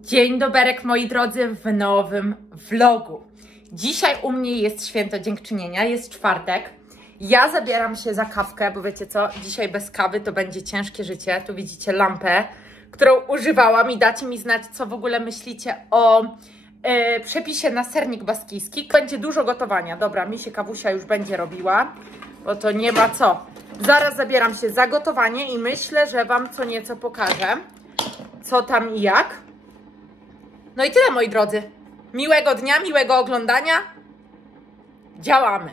Dzień doberek, moi drodzy, w nowym vlogu. Dzisiaj u mnie jest święto dziękczynienia, jest czwartek. Ja zabieram się za kawkę, bo wiecie co, dzisiaj bez kawy to będzie ciężkie życie. Tu widzicie lampę, którą używałam i dacie mi znać, co w ogóle myślicie o przepisie na sernik baskijski. Będzie dużo gotowania. Dobra, mi się kawusia już będzie robiła, bo to nie ma co. Zaraz zabieram się za gotowanie i myślę, że Wam co nieco pokażę, co tam i jak. No i tyle, moi drodzy. Miłego dnia, miłego oglądania. Działamy.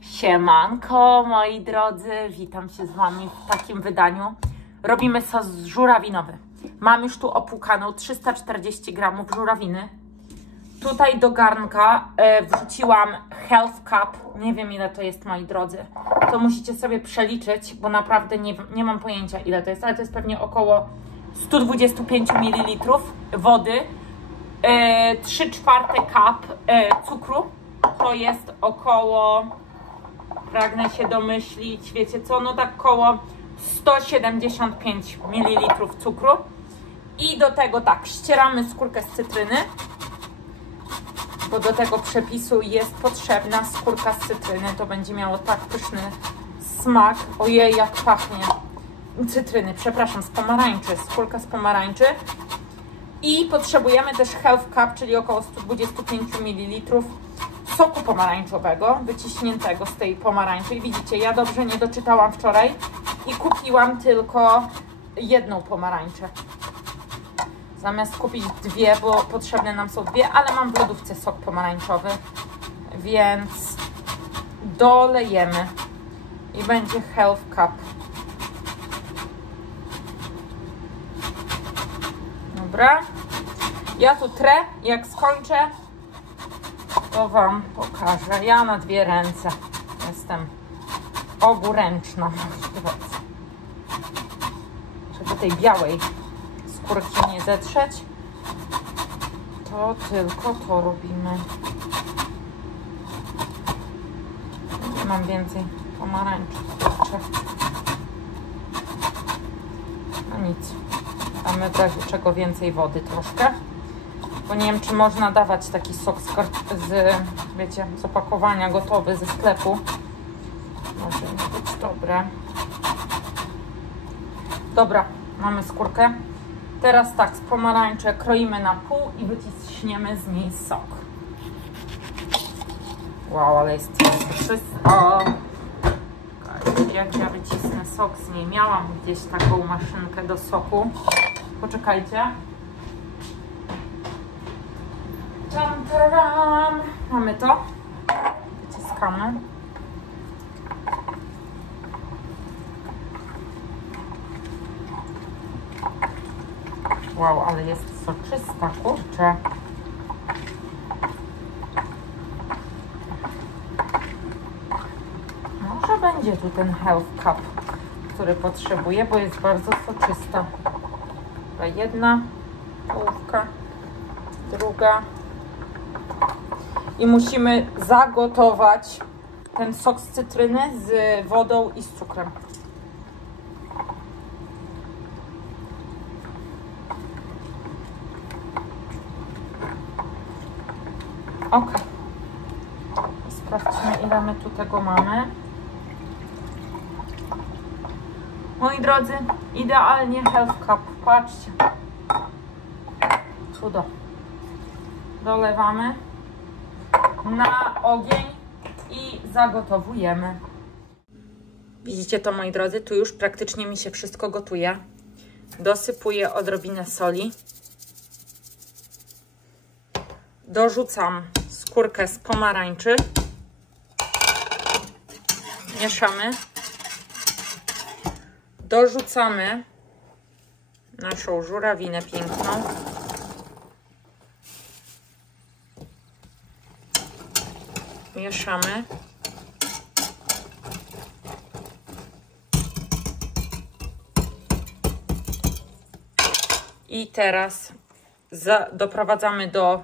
Siemanko, moi drodzy. Witam się z Wami w takim wydaniu. Robimy sos żurawinowy. Mam już tu opłukaną 340 gramów żurawiny. Tutaj do garnka wrzuciłam Health Cup. Nie wiem, ile to jest, moi drodzy. To musicie sobie przeliczyć, bo naprawdę nie mam pojęcia, ile to jest. Ale to jest pewnie około 125 ml wody, 3/4 cup cukru, to jest około, pragnę się domyślić, wiecie co, no tak około 175 ml cukru i do tego tak, ścieramy skórkę z cytryny, bo do tego przepisu jest potrzebna skórka z cytryny, to będzie miało tak pyszny smak, ojej jak pachnie. Cytryny, przepraszam, z pomarańczy, skórka z pomarańczy. I potrzebujemy też Health Cup, czyli około 125 ml soku pomarańczowego, wyciśniętego z tej pomarańczy. I widzicie, ja dobrze nie doczytałam wczoraj i kupiłam tylko jedną pomarańczę. Zamiast kupić dwie, bo potrzebne nam są dwie, ale mam w lodówce sok pomarańczowy, więc dolejemy i będzie Health Cup. Dobra, ja tu trę, jak skończę, to Wam pokażę. Ja na dwie ręce jestem ogóręczna, żeby tej białej skórki nie zetrzeć, to tylko to robimy. Nie mam więcej pomarańczy, no nic. Damy w razie czego więcej wody troszkę, bo nie wiem, czy można dawać taki sok wiecie, z opakowania gotowy ze sklepu. Może nie być dobre. Dobra, mamy skórkę. Teraz tak, z pomarańczy kroimy na pół i wyciśniemy z niej sok. Wow, ale jest czysto. Jak ja wycisnę sok z niej? Miałam gdzieś taką maszynkę do soku. Poczekajcie. Tam, taram. Mamy to. Wyciskamy. Wow, ale jest soczysta, kurczę. Może będzie tu ten Health Cup, który potrzebuję, bo jest bardzo soczysta. Jedna połówka, druga. I musimy zagotować ten sok z cytryny z wodą i z cukrem. Ok. Sprawdźmy, ile my tu tego mamy. Moi drodzy, idealnie Health Cup. Patrzcie. Cudo. Dolewamy na ogień i zagotowujemy. Widzicie to, moi drodzy? Tu już praktycznie mi się wszystko gotuje. Dosypuję odrobinę soli. Dorzucam skórkę z pomarańczy. Mieszamy. Dorzucamy naszą żurawinę piękną. Mieszamy. I teraz doprowadzamy do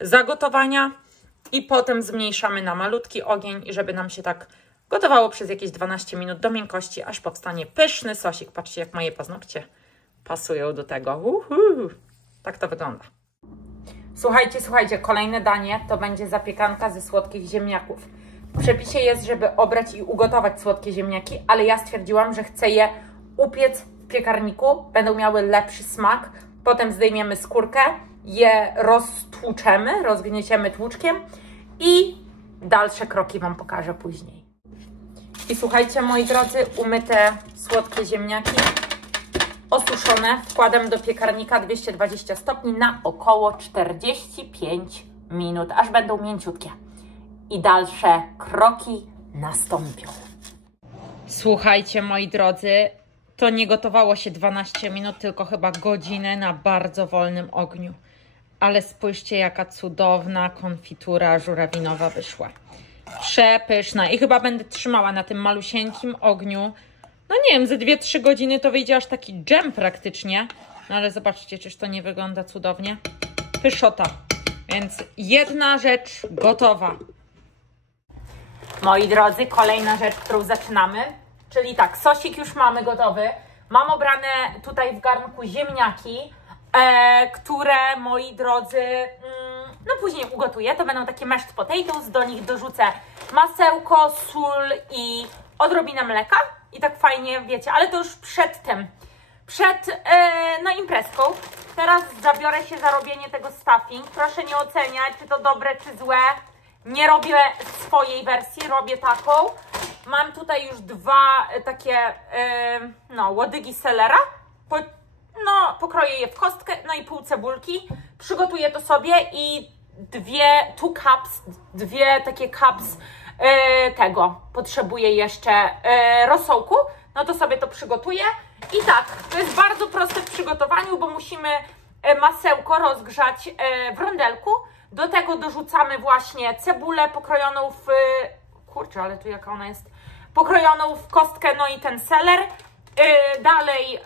zagotowania i potem zmniejszamy na malutki ogień, i żeby nam się tak gotowało przez jakieś 12 minut do miękkości, aż powstanie pyszny sosik. Patrzcie, jak moje paznokcie pasują do tego. Tak to wygląda. Słuchajcie, kolejne danie to będzie zapiekanka ze słodkich ziemniaków. W przepisie jest, żeby obrać i ugotować słodkie ziemniaki, ale ja stwierdziłam, że chcę je upiec w piekarniku. Będą miały lepszy smak. Potem zdejmiemy skórkę, je roztłuczemy, rozgnieciemy tłuczkiem i dalsze kroki Wam pokażę później. I słuchajcie, moi drodzy, umyte słodkie ziemniaki, osuszone, wkładam do piekarnika 220 stopni na około 45 minut, aż będą mięciutkie. I dalsze kroki nastąpią. Słuchajcie, moi drodzy, to nie gotowało się 12 minut, tylko chyba godzinę na bardzo wolnym ogniu. Ale spójrzcie, jaka cudowna konfitura żurawinowa wyszła. Przepyszna i chyba będę trzymała na tym malusieńkim ogniu. No nie wiem, ze 2-3 godziny to wyjdzie aż taki dżem praktycznie. No ale zobaczcie, czyż to nie wygląda cudownie? Pyszota. Więc jedna rzecz gotowa. Moi drodzy, kolejna rzecz, którą zaczynamy. Czyli tak, sosik już mamy gotowy. Mam obrane tutaj w garnku ziemniaki, które, moi drodzy, no później ugotuję. To będą takie mashed potatoes, do nich dorzucę masełko, sól i odrobinę mleka. I tak fajnie, wiecie, ale to już przed tym, no imprezką. Teraz zabiorę się za robienie tego stuffing. Proszę nie oceniać, czy to dobre, czy złe. Nie robię swojej wersji, robię taką. Mam tutaj już dwa takie, no, łodygi selera. Pokroję je w kostkę, no i pół cebulki. Przygotuję to sobie i dwie takie cups tego. Potrzebuję jeszcze rosołku. No to sobie to przygotuję. I tak, to jest bardzo proste w przygotowaniu, bo musimy masełko rozgrzać w rondelku. Do tego dorzucamy właśnie cebulę pokrojoną w... Kurczę, ale tu jaka ona jest... Pokrojoną w kostkę, no i ten seler. Dalej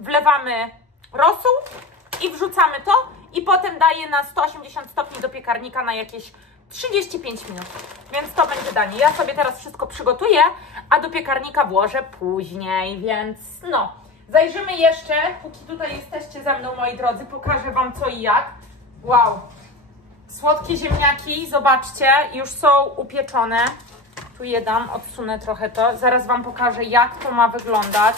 wlewamy rosół i wrzucamy to. I potem daję na 180 stopni do piekarnika na jakieś 35 minut. Więc to będzie danie. Ja sobie teraz wszystko przygotuję, a do piekarnika włożę później, więc no. Zajrzymy jeszcze, póki tutaj jesteście ze mną, moi drodzy, pokażę Wam co i jak. Wow. Słodkie ziemniaki, zobaczcie, już są upieczone. Tu je dam, odsunę trochę to. Zaraz Wam pokażę, jak to ma wyglądać.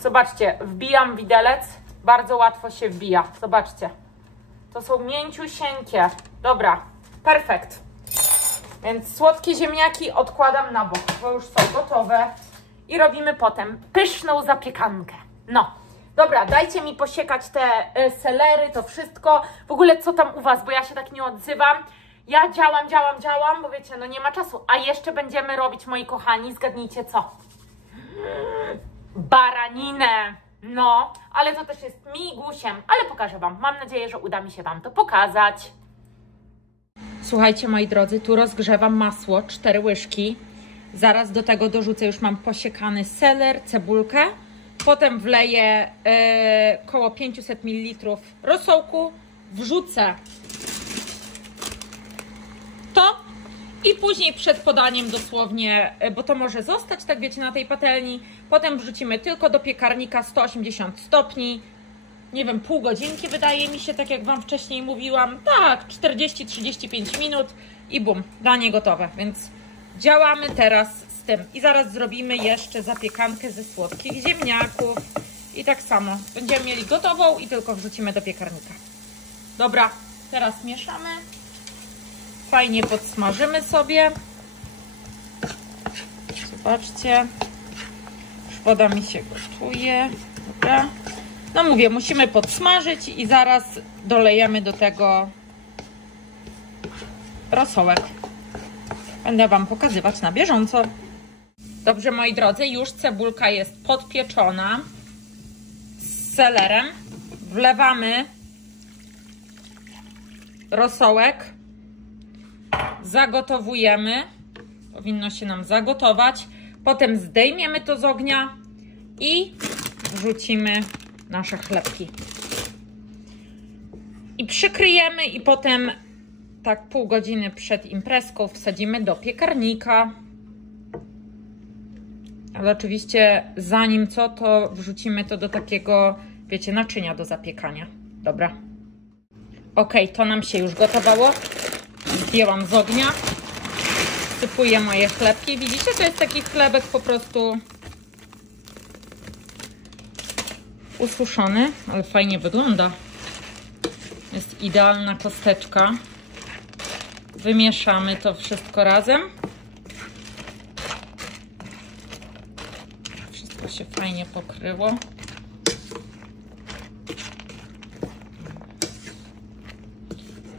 Zobaczcie, wbijam widelec. Bardzo łatwo się wbija. Zobaczcie. To są mięciusieńkie. Dobra, perfekt. Więc słodkie ziemniaki odkładam na bok, bo już są gotowe. I robimy potem pyszną zapiekankę. No. Dobra, dajcie mi posiekać te selery, to wszystko. W ogóle co tam u Was, bo ja się tak nie odzywam. Ja działam, bo wiecie, no nie ma czasu. A jeszcze będziemy robić, moi kochani, zgadnijcie co? Baraninę. No, ale to też jest migusiem, ale pokażę Wam. Mam nadzieję, że uda mi się Wam to pokazać. Słuchajcie, moi drodzy, tu rozgrzewam masło, 4 łyżki. Zaraz do tego dorzucę, już mam posiekany seler, cebulkę. Potem wleję około 500 ml rosołku. Wrzucę to i później przed podaniem dosłownie, bo to może zostać, tak wiecie, na tej patelni. Potem wrzucimy tylko do piekarnika 180 stopni. Nie wiem, pół godzinki wydaje mi się, tak jak Wam wcześniej mówiłam. Tak, 40-35 minut i bum, danie gotowe. Więc działamy teraz z tym. I zaraz zrobimy jeszcze zapiekankę ze słodkich ziemniaków. I tak samo, będziemy mieli gotową i tylko wrzucimy do piekarnika. Dobra, teraz mieszamy. Fajnie podsmażymy sobie. Zobaczcie. Już woda mi się gotuje. Dobra. No mówię, musimy podsmażyć i zaraz dolejemy do tego rosołek. Będę Wam pokazywać na bieżąco. Dobrze, moi drodzy, już cebulka jest podpieczona z selerem. Wlewamy rosołek. Zagotowujemy. Powinno się nam zagotować. Potem zdejmiemy to z ognia i wrzucimy nasze chlebki. I przykryjemy i potem tak pół godziny przed imprezką wsadzimy do piekarnika. Ale oczywiście zanim co, to wrzucimy to do takiego, wiecie, naczynia do zapiekania. Dobra. Ok, to nam się już gotowało. Zdjęłam z ognia. Sypuję moje chlebki. Widzicie, to jest taki chlebek po prostu ususzony, ale fajnie wygląda. Jest idealna kosteczka. Wymieszamy to wszystko razem. Wszystko się fajnie pokryło.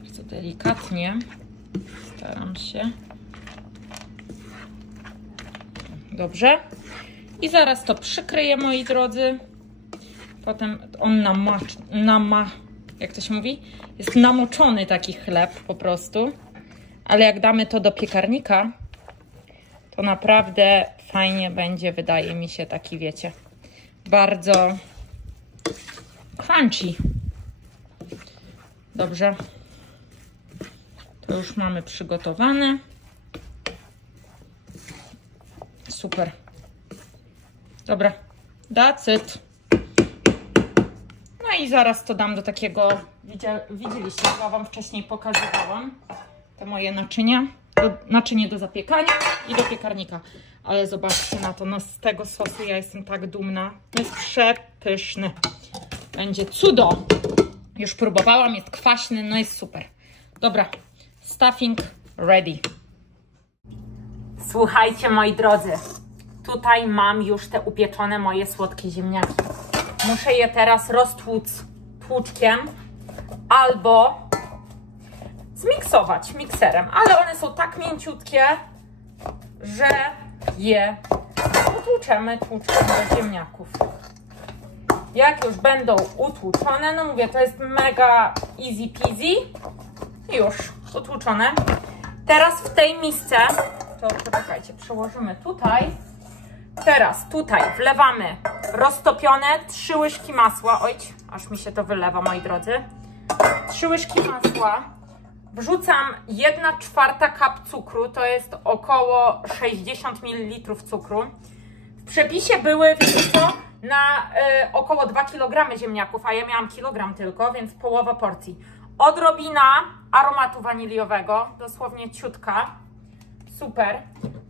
Bardzo delikatnie. Staram się. Dobrze. I zaraz to przykryję, moi drodzy. Potem on jak to się mówi? Jest namoczony taki chleb po prostu. Ale jak damy to do piekarnika, to naprawdę fajnie będzie, wydaje mi się, taki, wiecie, bardzo crunchy. Dobrze. To już mamy przygotowane. Super. Dobra. That's it. No i zaraz to dam do takiego, widzieliście, ja wam wcześniej pokazywałam te moje naczynia, naczynie do zapiekania i do piekarnika. Ale zobaczcie na to, no z tego sosu ja jestem tak dumna. Jest przepyszny. Będzie cudo. Już próbowałam, jest kwaśny, no jest super. Dobra, stuffing ready. Słuchajcie, moi drodzy, tutaj mam już te upieczone moje słodkie ziemniaki. Muszę je teraz roztłuc tłuczkiem albo zmiksować mikserem, ale one są tak mięciutkie, że je utłuczemy tłuczkiem do ziemniaków. Jak już będą utłuczone, no mówię, to jest mega easy peasy. Już utłuczone. Teraz w tej misce, to poczekajcie, przełożymy tutaj. Teraz tutaj wlewamy roztopione 3 łyżki masła. Oj, aż mi się to wylewa, moi drodzy. 3 łyżki masła. Wrzucam 1/4 kap cukru, to jest około 60 ml cukru. W przepisie były, wiecie co, na około 2 kg ziemniaków, a ja miałam kilogram tylko, więc połowa porcji. Odrobina aromatu waniliowego, dosłownie ciutka. Super.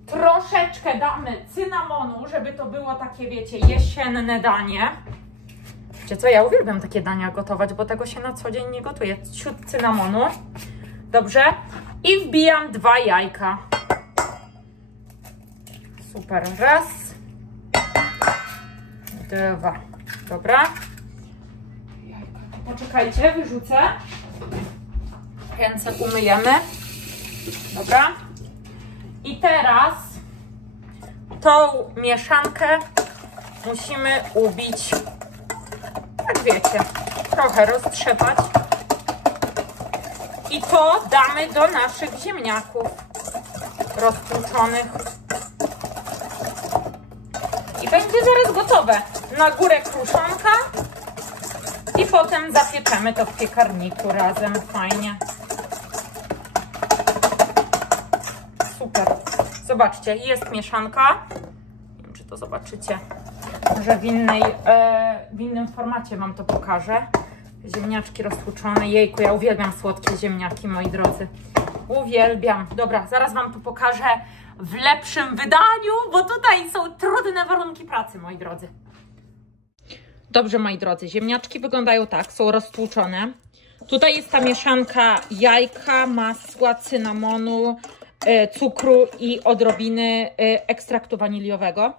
Troszeczkę damy cynamonu, żeby to było takie, wiecie, jesienne danie. Wiecie co, ja uwielbiam takie dania gotować, bo tego się na co dzień nie gotuje. Ciut cynamonu. Dobrze. I wbijam 2 jajka. Super. Raz. 2. Dobra. Poczekajcie, wyrzucę. Ręce umyjemy. Dobra. I teraz tą mieszankę musimy ubić, jak wiecie, trochę roztrzepać. I to damy do naszych ziemniaków roztłuczonych. I będzie zaraz gotowe. Na górę kruszonka i potem zapieczemy to w piekarniku razem. Fajnie. Super. Zobaczcie, jest mieszanka. Nie wiem, czy to zobaczycie. Może w innym formacie wam to pokażę. Ziemniaczki roztłuczone. Jejku, ja uwielbiam słodkie ziemniaki, moi drodzy. Uwielbiam. Dobra, zaraz wam to pokażę w lepszym wydaniu, bo tutaj są trudne warunki pracy, moi drodzy. Dobrze, moi drodzy, ziemniaczki wyglądają tak, są roztłuczone. Tutaj jest ta mieszanka jajka, masła, cynamonu, cukru i odrobiny ekstraktu waniliowego.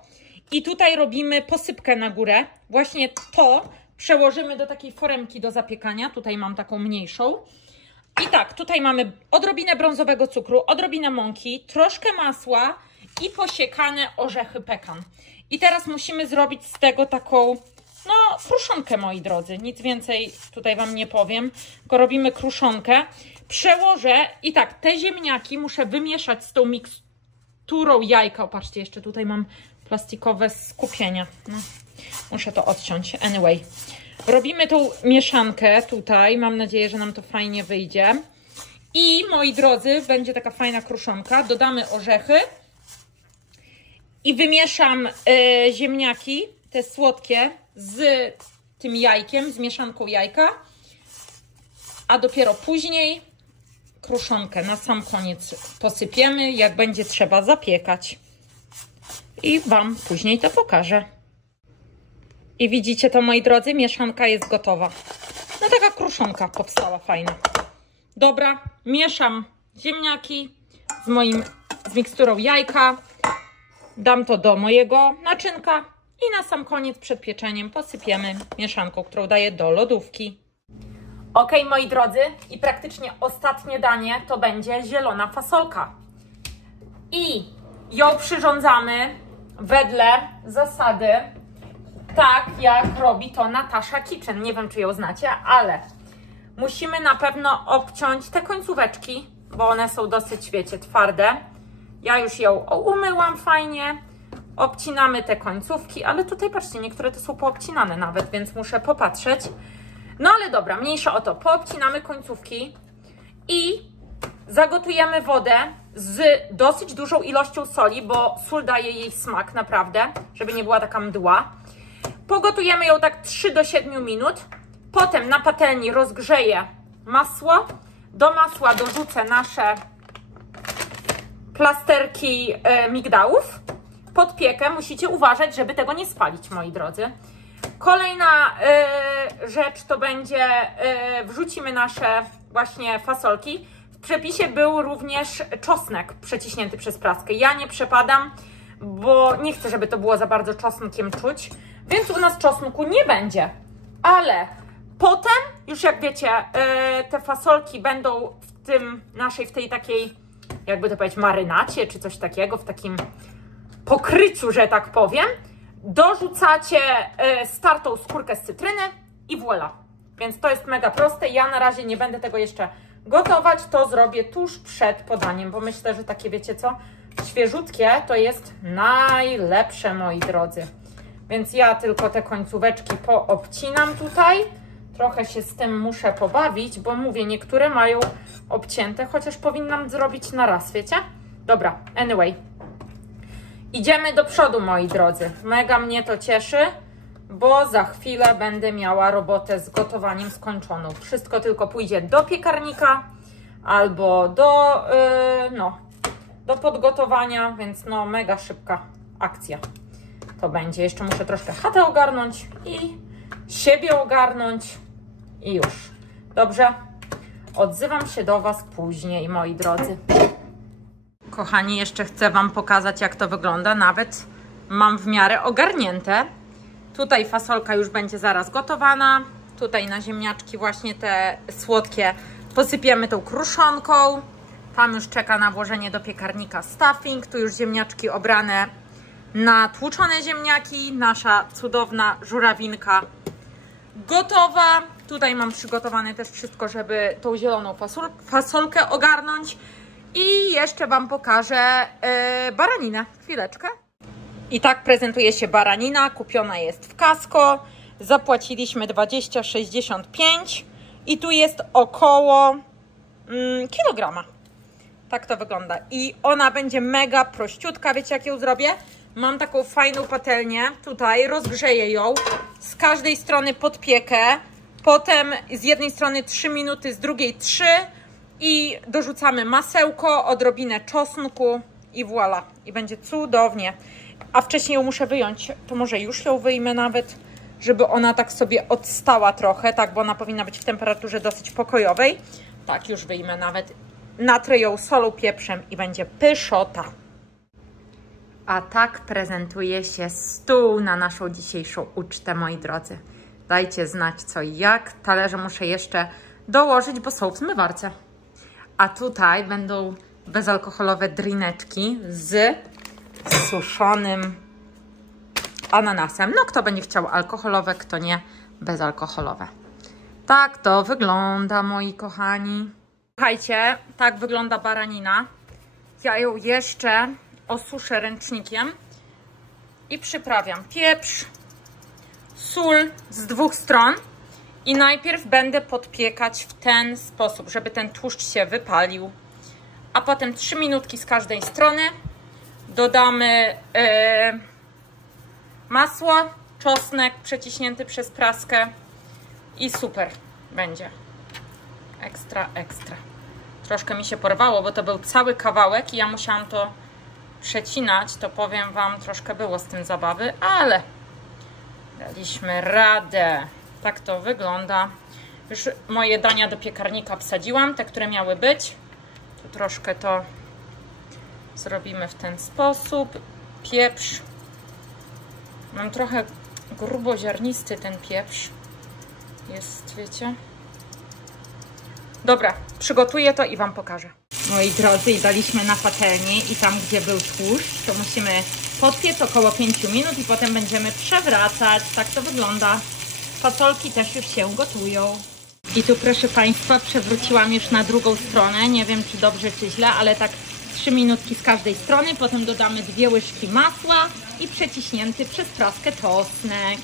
I tutaj robimy posypkę na górę. Właśnie to przełożymy do takiej foremki do zapiekania. Tutaj mam taką mniejszą. I tak, tutaj mamy odrobinę brązowego cukru, odrobinę mąki, troszkę masła i posiekane orzechy pekan. I teraz musimy zrobić z tego taką, no, kruszonkę, moi drodzy. Nic więcej tutaj wam nie powiem, tylko robimy kruszonkę. Przełożę i tak, te ziemniaki muszę wymieszać z tą miksturą jajka. Patrzcie, jeszcze tutaj mam plastikowe skupienia. No, muszę to odciąć. Anyway. Robimy tą mieszankę tutaj. Mam nadzieję, że nam to fajnie wyjdzie. I moi drodzy, będzie taka fajna kruszonka. Dodamy orzechy. I wymieszam ziemniaki, te słodkie, z tym jajkiem, z mieszanką jajka. a dopiero później kruszonkę na sam koniec posypiemy, jak będzie trzeba zapiekać. I Wam później to pokażę. I widzicie to, moi drodzy, mieszanka jest gotowa. No taka kruszonka powstała fajna. Dobra, mieszam ziemniaki z miksturą jajka. Dam to do mojego naczynka i na sam koniec przed pieczeniem posypiemy mieszanką, którą daję do lodówki. Ok, moi drodzy, i praktycznie ostatnie danie to będzie zielona fasolka. I ją przyrządzamy wedle zasady, tak jak robi to Natasha Kitchen. Nie wiem, czy ją znacie, ale musimy na pewno obciąć te końcóweczki, bo one są dosyć, wiecie, twarde. Ja już ją umyłam fajnie. Obcinamy te końcówki, ale tutaj patrzcie, niektóre to są poobcinane nawet, więc muszę popatrzeć. No ale dobra, mniejsza o to. Poobcinamy końcówki i zagotujemy wodę z dosyć dużą ilością soli, bo sól daje jej smak naprawdę, żeby nie była taka mdła. Pogotujemy ją tak 3 do 7 minut. Potem na patelni rozgrzeję masło. Do masła dorzucę nasze plasterki migdałów. Podpiekę. Musicie uważać, żeby tego nie spalić, moi drodzy. Kolejna rzecz to będzie, wrzucimy nasze właśnie fasolki. W przepisie był również czosnek przeciśnięty przez praskę. Ja nie przepadam, bo nie chcę, żeby to było za bardzo czosnkiem czuć, więc u nas czosnku nie będzie. Ale potem, już jak wiecie, te fasolki będą w tej takiej, jakby to powiedzieć, marynacie, czy coś takiego, w takim pokryciu, że tak powiem. Dorzucacie startą skórkę z cytryny i voilà. Więc to jest mega proste. Ja na razie nie będę tego jeszcze gotować. To zrobię tuż przed podaniem, bo myślę, że takie, wiecie co, świeżutkie to jest najlepsze, moi drodzy. Więc ja tylko te końcóweczki poobcinam tutaj. Trochę się z tym muszę pobawić, bo mówię, niektóre mają obcięte, chociaż powinnam zrobić na raz, wiecie? Dobra, anyway. Idziemy do przodu, moi drodzy. Mega mnie to cieszy, bo za chwilę będę miała robotę z gotowaniem skończoną. Wszystko tylko pójdzie do piekarnika albo do podgotowania, więc no mega szybka akcja to będzie. Jeszcze muszę troszkę chatę ogarnąć i siebie ogarnąć i już. Dobrze? Odzywam się do Was później, moi drodzy. Kochani, jeszcze chcę Wam pokazać, jak to wygląda. Nawet mam w miarę ogarnięte. Tutaj fasolka już będzie zaraz gotowana. Tutaj na ziemniaczki właśnie te słodkie posypiemy tą kruszonką. Tam już czeka na włożenie do piekarnika stuffing. Tu już ziemniaczki obrane na tłuczone ziemniaki. Nasza cudowna żurawinka gotowa. Tutaj mam przygotowane też wszystko, żeby tą zieloną fasolkę ogarnąć. I jeszcze Wam pokażę baraninę. Chwileczkę. I tak prezentuje się baranina. Kupiona jest w Casco. Zapłaciliśmy 20,65 i tu jest około kilograma. Tak to wygląda. I ona będzie mega prościutka. Wiecie, jak ją zrobię? Mam taką fajną patelnię. Tutaj rozgrzeję ją. Z każdej strony podpiekę. Potem z jednej strony 3 minuty, z drugiej 3. I dorzucamy masełko, odrobinę czosnku i voilà. I będzie cudownie. A wcześniej ją muszę wyjąć. To może już ją wyjmę nawet, żeby ona tak sobie odstała trochę. Tak, bo ona powinna być w temperaturze dosyć pokojowej. Tak, już wyjmę nawet. Natrę ją solą, pieprzem i będzie pyszota. A tak prezentuje się stół na naszą dzisiejszą ucztę, moi drodzy. Dajcie znać co i jak. Talerze muszę jeszcze dołożyć, bo są w zmywarce. A tutaj będą bezalkoholowe drineczki z suszonym ananasem. No, kto będzie chciał alkoholowe, kto nie, bezalkoholowe. Tak to wygląda, moi kochani. Słuchajcie, tak wygląda baranina. Ja ją jeszcze osuszę ręcznikiem i przyprawiam pieprz, sól z 2 stron. I najpierw będę podpiekać w ten sposób, żeby ten tłuszcz się wypalił. A potem 3 minutki z każdej strony. Dodamy masło, czosnek przeciśnięty przez praskę i super będzie. Ekstra, ekstra. Troszkę mi się porwało, bo to był cały kawałek i ja musiałam to przecinać. To powiem wam, troszkę było z tym zabawy, ale daliśmy radę. Tak to wygląda. Już moje dania do piekarnika wsadziłam, te, które miały być. Tu troszkę to zrobimy w ten sposób. Pieprz. Mam trochę gruboziarnisty ten pieprz. Jest, wiecie. Dobra, przygotuję to i wam pokażę. Moi drodzy, i daliśmy na patelni i tam, gdzie był tłuszcz, to musimy podpiec około 5 minut i potem będziemy przewracać. Tak to wygląda. Fasolki też już się gotują. I tu, proszę Państwa, przewróciłam już na drugą stronę. Nie wiem, czy dobrze, czy źle, ale tak 3 minutki z każdej strony. Potem dodamy 2 łyżki masła i przeciśnięty przez praskę czosnek.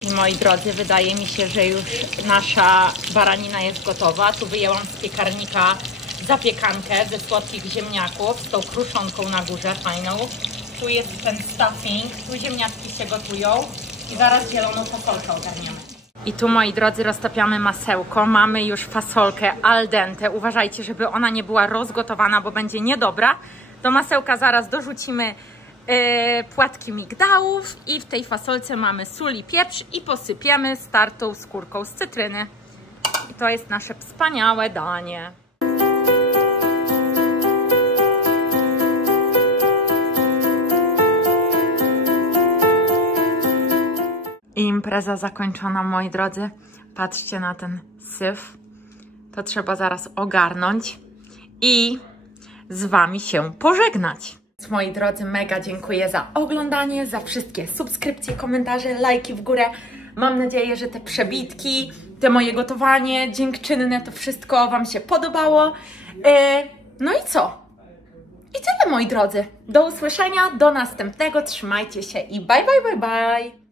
I moi drodzy, wydaje mi się, że już nasza baranina jest gotowa. Tu wyjęłam z piekarnika zapiekankę ze słodkich ziemniaków z tą kruszonką na górze fajną. Tu jest ten stuffing, tu ziemniaczki się gotują i zaraz zieloną fasolkę ogarniemy. I tu, moi drodzy, roztapiamy masełko. Mamy już fasolkę al dente. Uważajcie, żeby ona nie była rozgotowana, bo będzie niedobra. Do masełka zaraz dorzucimy płatki migdałów i w tej fasolce mamy sól i pieprz i posypiemy startą skórką z cytryny. I to jest nasze wspaniałe danie. I impreza zakończona, moi drodzy. Patrzcie na ten syf. To trzeba zaraz ogarnąć i z wami się pożegnać. Moi drodzy, mega dziękuję za oglądanie, za wszystkie subskrypcje, komentarze, lajki w górę. Mam nadzieję, że te przebitki, te moje gotowanie dziękczynne, to wszystko wam się podobało. No i co? I tyle, moi drodzy. Do usłyszenia, do następnego. Trzymajcie się i bye, bye, bye, bye.